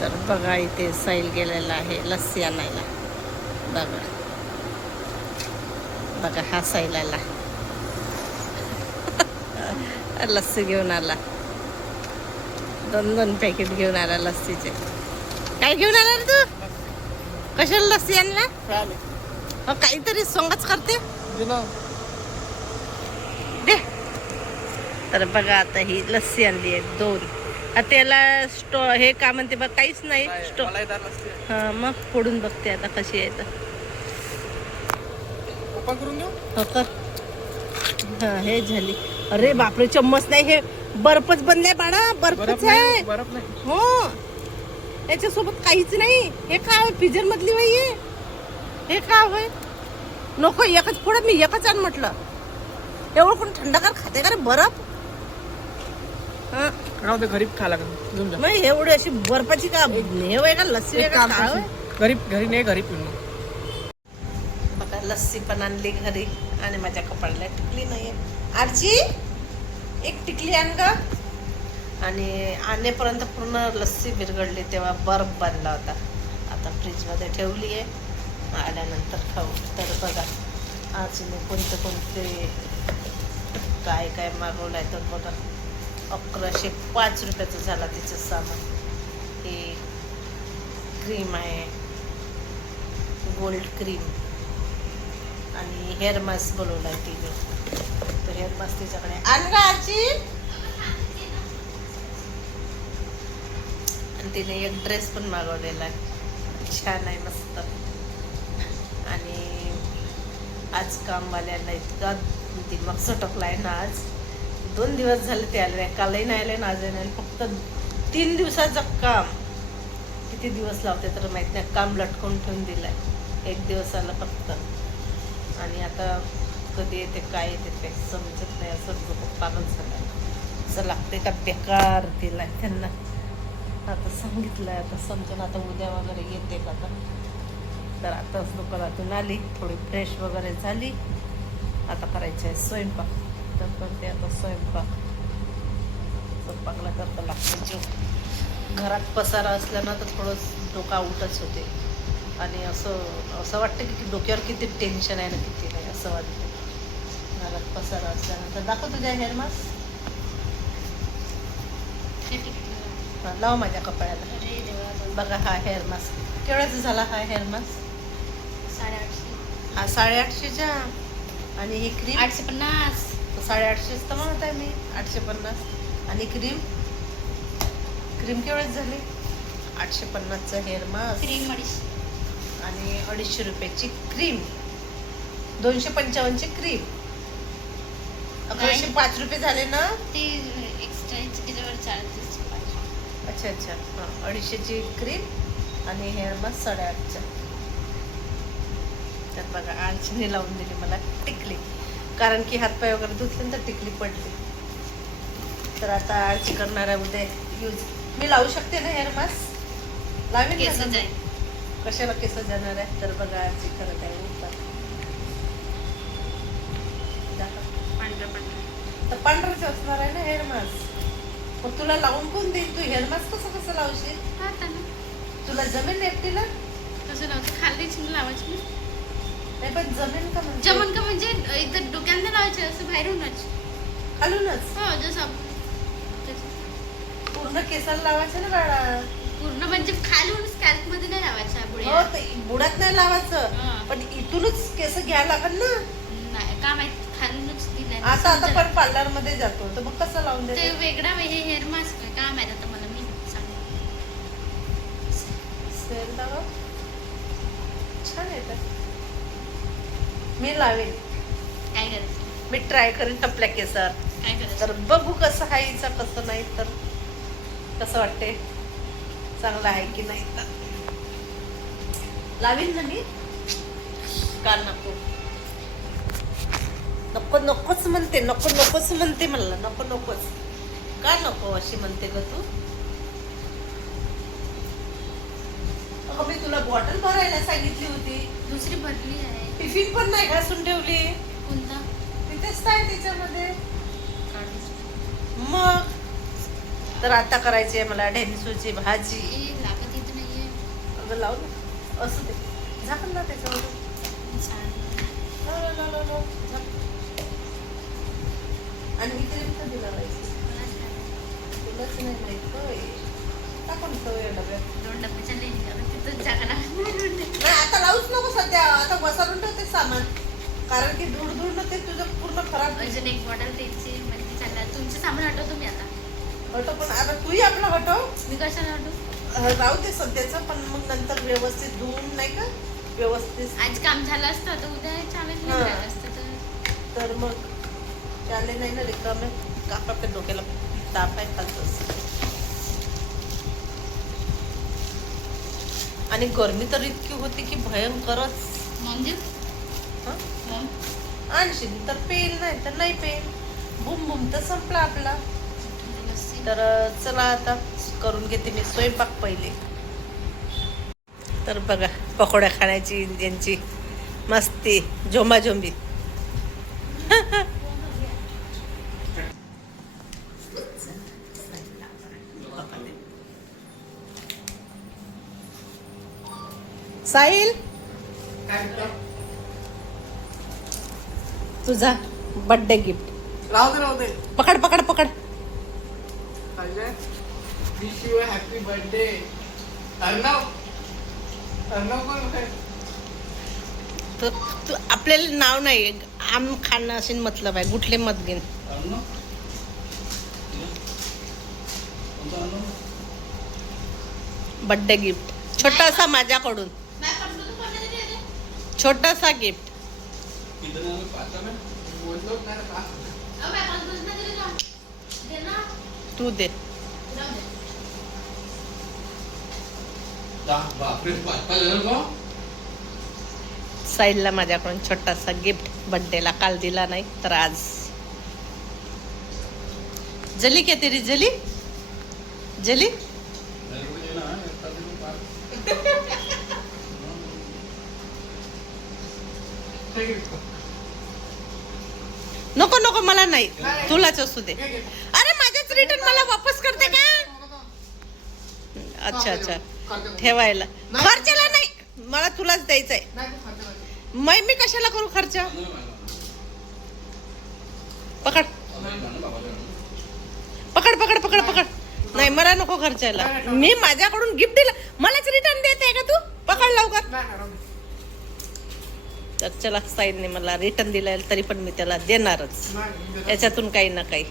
तर बघा इथे साईल गेलेला आहे लस्सी आणायला. बघा बघा हा साईल आला लस्सी घेऊन आला. 2 पॅकेट घेऊन आला लस्सीचे. काय घेऊन आला रे तू? कशाला लस्सी आणला? काहीतरी सोंगच करते दे. तर बघा आता ही लस्सी आणली आहे 2. त्याला हे का म्हणते बघ काहीच नाही हा मग फोडून बघते आता कशी आहे तर हो कर. हा हे झाली. अरे बापरे चम्मच नाही हे बर्फच बनलाय बाळा. बर्फच आहे हो याच्यासोबत काहीच नाही. हे काय फ्रीजर मधली बाई हे काय होय. नको एकच फोड मी एकच आण म्हटलं. एवढं कोण थंडगार खाते का रे बर्फ. गरीब खा लागत मग एवढी अशी बर्फाची का हे वय का लस्सी गरीब घरी नाही घरी पिऊन बघा लस्सी पण आणली घरी आणि माझ्या कपाळाला टिकली नाहीये. आजी एक टिकली आण ग. आणि आणेपर्यंत पूर्ण लस्सी बिरगडली तेव्हा बर्फ बांधला होता. आता फ्रीजमध्ये ठेवली आहे आल्यानंतर खाऊ. तर बघा आजीने कोणते काय काय मागवलं आहे तर बघा 1105 रुपयाचं झाला तिचं सामान. हे क्रीम आहे गोल्ड क्रीम आणि हेअर मास्क बोलवला आहे तिने. तो हेअर मास्क तिच्याकडे आण ग आजी. आणि तिने एक ड्रेस पण मागवलेला आहे छान आहे मस्त. आणि आज कामवाल्यांना इतका दिमाग सटकला आहे ना. आज 2 दिवस झाले ते आले नाही. कालही नाही आले ना आजही नाही. फक्त 3 दिवसाचं काम किती दिवस लावते तर माहित नाही. काम लटकवून ठेवून दिलंय. 1 दिवस आला फक्त. आणि आता कधी येते काय येते ते समजत नाही. असं डोकं पागल झालं. असं लागते का बेकार दिलाय त्यांना. आता सांगितलंय आता समजून आता उद्या वगैरे येते का तर आताच दुकानातून आली थोडी फ्रेश वगैरे झाली. आता करायचं आहे स्वयंपाक. तर करते आता स्वयंपाकला करता लागतं जीव. घरात पसारा असला ना तर थोडं डोका उठच होते. आणि असं वाटतं की डोक्यावर किती टेन्शन आहे ना किती नाही असं वाटतं घरात पसारा असल्यानंतर. दाखव तुझ्या हेअर मास्क लाव माझ्या कपाळाला. बघा हा हेअर मास्क केवढ्याचा झाला हा हेअर मास्क 850. हा 850चा. आणि ही क्रीम 850. 850 तर म्हणत आहे मी 850. आणि क्रीम केवढ्याच झाली 850चं हेअर मास्क. क्रीम आणि 250 रुपयाची क्रीम. 255ची क्रीम. 1105 रुपये झाले ना. ते एक्स्ट्रा त्याच्यावर चार्जेस. अच्छा अच्छा हां 250ची क्रीम आणि हेअर मास्क 850चा. तर बघा आजीने लावून दिली मला टिकली. कारण की हातपाय वगैरे धुतल्यानंतर टिकली पडली. तर आता आजी करणार आहे उद्या यूज. मी लावू शकते ना हेअर मास्क. लावेन केस ना. जाईल. कशाला केस जाणार आहे. तर बघा आजी करत आहे उठतात. तर पांढरच असणार आहे ना हेअर मास्क. मग तुला लावून कोण देईल. तू हेअर मास्क कसं लावशील. तुला जमेल एकटीला. कसं लावते खालीच लावायची नाही पण जमेल का म्हणजे जमन का म्हणजे इथं डोक्याला लावायचे असं बाहेरूनच खालूनच. हो जसं पूर्ण केसाला लावायचं ना बाळा. पूर्ण म्हणजे खालून स्कॅल्प मध्ये नाही लावायचं. हो ते बुडात नाही लावायचं. हां. पण इथूनच केस घ्यायला लागल ना. नाही का माहित खालूनच दिलाय. आता पण पार्लर मध्ये जातो तर मग कसं लावून ते देते. वेगळा हे हेअर मास्क आहे का माहित आता मला. मी सांग छान आहे तर मी लावेन. काय करायचं मी ट्राय करेन आपल्या केसावर. काय करायचं तर बघू कसं आहे हिचं कसं नाही तर कसं वाटते चांगलं आहे की नाही. तर लावीन ना मी. का नको नको नकोच म्हणते. नकोच म्हणते मला. नकोच का नको अशी म्हणते ग तू. मी तुला बॉटल भरायला सांगितली होती. दुसरी भरली आहे. टिफिन पण नाही घासून ठेवली. कोणता तिथेच आहे त्याच्यामध्ये. मग तर आता करायची आहे मला ढेमसूची भाजी. लागत अगं लाव ना असू दे झाकण ना त्याच्यावर आणि ही क्रीम कधी लावायची तुलाच नाही माहित होय टाकून ठेव या डब्यात 2 डब्याच्या तिथं जागा नाही आता लावूच नको सध्या आता वसारून ठेवते सामान कारण की धूळ धूळ न ते तुझं पूर्ण खराब होईल. अजून एक बॉटल द्यायची म्हणजे चालला तुमचं सामान हटवतो मी आता हटव पण आता तूही आपलं हटव मी कशाला हटवू राहू दे सध्याचं पण मग नंतर व्यवस्थित धुवून नाही का व्यवस्थित आज काम झालं असतं तर उद्या चालेल हा. झालं असतं तर मग त्याले नाही ना रिकामे कापाच्या डोक्याला ताप आहे खालतच आणि गरमी तर इतकी होती की भयंकरच मग देऊ हं? मग आणशील तर पेल नाही तर नाही पेल बुम बुम तर संपला आपला लस्सी तर चला आता करून घेते मी स्वयंपाक पहिले तर बघा पकोड्या खाण्याची यांची मस्ती झोंबाझोंबी साहिल तुझा बर्थडे गिफ्ट राहू दे पकड पकड पकड wish you happy birthday Arnav कोण काय तर तू आपल्याला नाव नाही आम खाणं असे मतलब आहे गुठले मत घेईन बर्थडे गिफ्ट छोटासा माझ्याकडून छोटासा गिफ्ट बोललो नाही का तू दे साईडला माझ्याकडून छोटासा गिफ्ट बर्थडेला काल दिला नाही तर आज जली क्या तेरी जली जली नको नको मला नाही तुलाच असू दे अरे माझ्याच रिटर्न मला वापस करते का अच्छा अच्छा ठेवायला खर्चाला नाही मला तुलाच द्यायचंय मी कशाला करू खर्च पकड पकड पकड पकड पकड नाही मला नको खर्चायला मी माझ्याकडून गिफ्ट दिलं मलाच रिटर्न देते का तू पकड लवकर तर चला साईडने मला रिटर्न दिला तरी पण मी त्याला देणारच याच्यातून काही ना काही